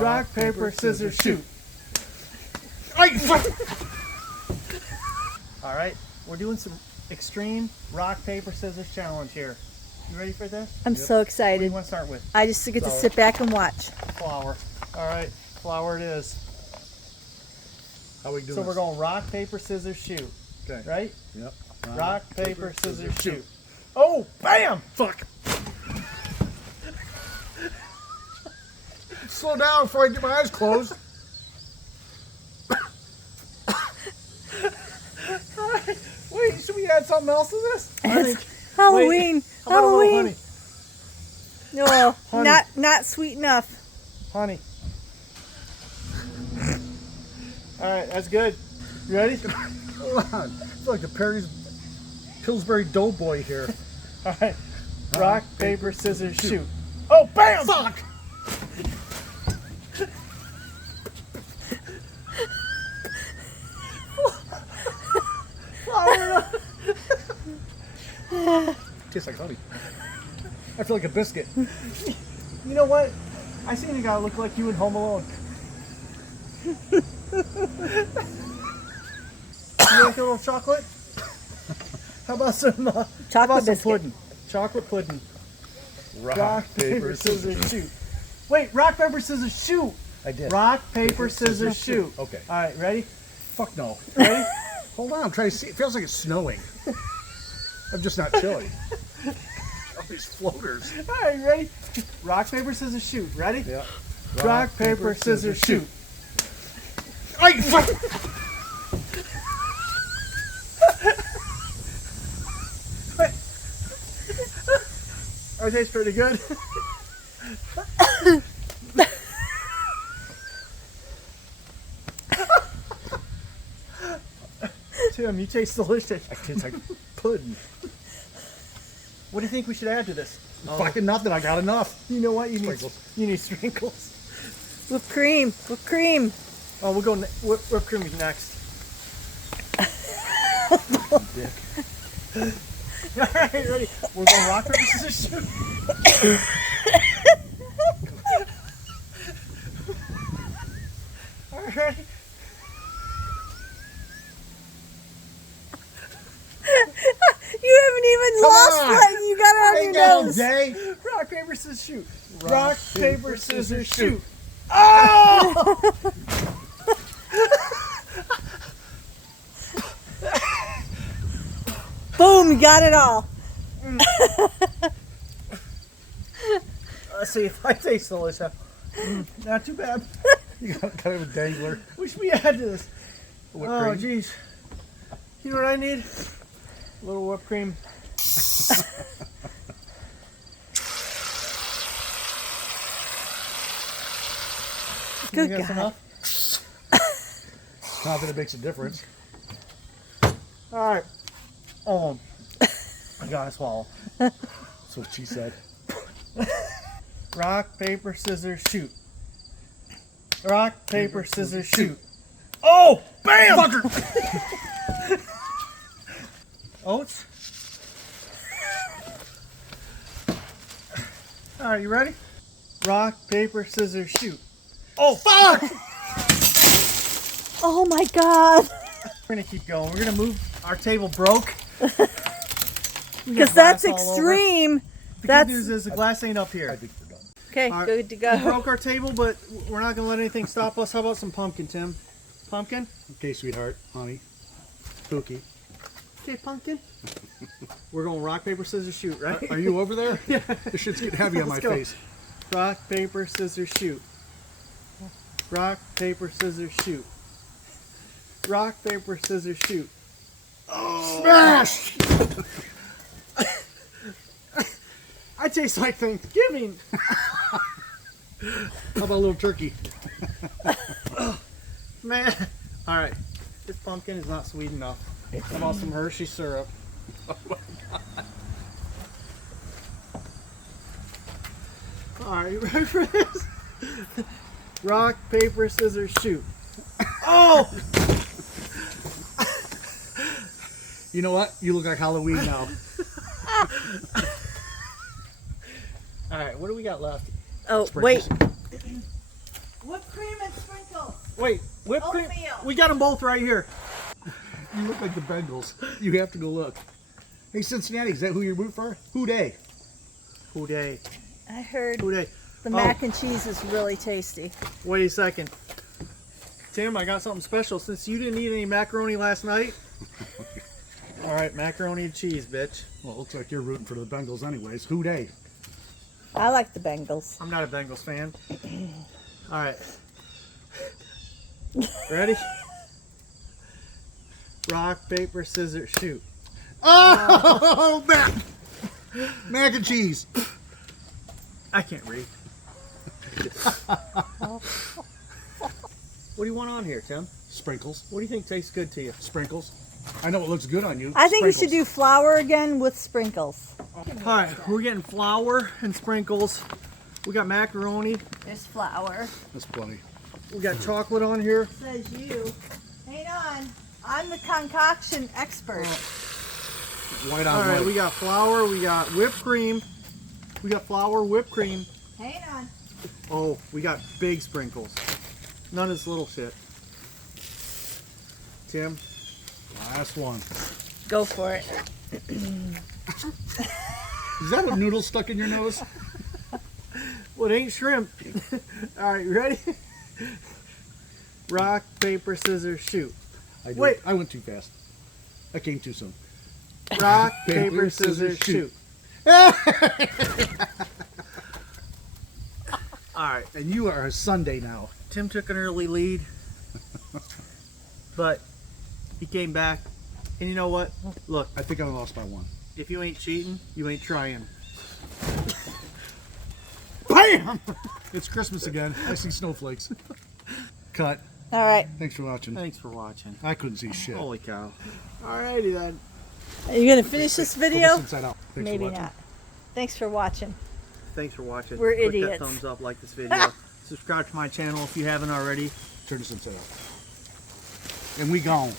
Rock, paper, scissors, shoot. All right, we're doing some extreme rock, paper, scissors challenge here. You ready for this? I'm so What do excited. you want to start with? I just get to Sully. sit back and watch. Flour. All right, flour it is. How are we doing So we're this? going rock, paper, scissors, shoot. Okay. Right? Yep. Rock, paper, scissors, shoot. Oh, bam! Fuck. Slow down before I get my eyes closed. Wait, should we add something else to this? It's Halloween. How about a little Halloween. honey? No, Honey. not sweet enough. Honey. All right, that's good. You ready? Hold on. I feel like the Perry's Pillsbury Doughboy here. All right. Rock, paper, scissors, shoot. Oh, bam! Fuck! Tastes like honey. I feel like a biscuit. You know what? I seen a guy look like you in Home Alone. You like a little chocolate? How about some Chocolate biscuit. pudding? Chocolate pudding. Rock, paper, scissors, shoot. Wait, rock, paper, scissors, shoot. I did. Rock, paper, scissors, shoot. Okay. All right, ready? Fuck no. Ready? Hold on, I'm trying to see. It feels like it's snowing. I'm just not chilly. All these floaters. All right, ready? Rock, paper, scissors, shoot. Ready? Yeah. Rock, paper, scissors, shoot. Ay, fuck! That tastes pretty good. Tim, you taste delicious. It tastes like pudding. What do you think we should add to this? Fucking nothing. I got enough. You know what? Sprinkles. You need sprinkles. Whipped cream. Whipped cream. Oh, we'll go whipped cream is next. Dick. All right, ready? We're going rock, paper, scissors, shoot. All right. You haven't even lost on. one. You got it on Ain't your no nose. day. Rock, paper, scissors, shoot. Rock, Rock, paper, paper, scissors, scissors, shoot. shoot. Oh! Boom, you got it all. Let's see if I taste delicious. Not too bad. You got kind of a dangler. What should we add to this? Whipped Oh, cream. geez. You know what I need? A little whipped cream. Good You guys God. enough? Not that it makes a difference. All right. Oh, I gotta swallow. That's what she said. Rock, paper, scissors, shoot. Rock, paper, scissors, shoot. Oh, bam! Fucker! Oats. All right, you ready? Rock, paper, scissors, shoot. Oh, fuck! Oh my God. We're gonna keep going. We're gonna move. Our table broke. Because that's extreme. The That's good news is the glass ain't up I here. think we're done. okay. All right. Good to We go. broke our table, but we're not gonna let anything stop us. How about some pumpkin, Tim? Pumpkin? Okay, sweetheart, honey, Pookie. Okay, pumpkin. We're going rock, paper, scissors, shoot, right? Are you over there? Yeah. This shit's getting heavy on my Let's go. face. Rock, paper, scissors, shoot. Rock, paper, scissors, shoot. Rock, paper, scissors, shoot. Oh. Smash! I taste like Thanksgiving. How about a little turkey? Man. All right. This pumpkin is not sweet enough. How about some Hershey syrup? All right, you ready for this? Rock, paper, scissors, shoot. Oh! You know what? You look like Halloween now. All right, what do we got left? Oh, Sprinkles. wait. Whipped cream and sprinkles. Wait, whipped cream. Oatmeal. We got them both right here. You look like the Bengals. You have to go look. Hey, Cincinnati, is that who you're rooting for? Who dey? Who day? I heard Who day? the mac and cheese is really tasty. Wait a second. Tim, I got something special. Since you didn't eat any macaroni last night. All right, macaroni and cheese, bitch. Well, it looks like you're rooting for the Bengals anyways. Who dey? I like the Bengals. I'm not a Bengals fan. All right. Ready? Rock, paper, scissors, shoot. Oh, mac and cheese. I can't read. What do you want on here, Tim? Sprinkles. What do you think tastes good to you? Sprinkles. I know it looks good on you. I think Sprinkles. we should do flour again with sprinkles. All right, we're getting flour and sprinkles. We got macaroni. There's flour. That's plenty. We got chocolate on here. Says you. Hang on. I'm the concoction expert. White All on right, white. we got flour. We got whipped cream. We got flour, whipped cream. Hang on. Oh, we got big sprinkles. None of this little shit. Tim, Last one. Go for it. Is that what noodles stuck in your nose? well, it ain't shrimp. All right, you ready? Rock, paper, scissors, shoot. Wait. I went too fast. I came too soon. Rock, paper, scissors, shoot. All right, And you are a Sunday now. Tim took an early lead, but he came back. And you know what? Look, I think I lost by one. if you ain't cheating, you ain't trying. Bam! It's Christmas again. I see snowflakes. Cut. All right. Thanks for watching. Thanks for watching. I couldn't see shit. Holy cow. Alrighty then. Are you going to finish this Put video? this inside out. Thanks for Maybe watching. not. Thanks for watching. Thanks for watching. We're Click idiots. that thumbs up, like this video. Subscribe to my channel if you haven't already. Turn this inside out. And we gone.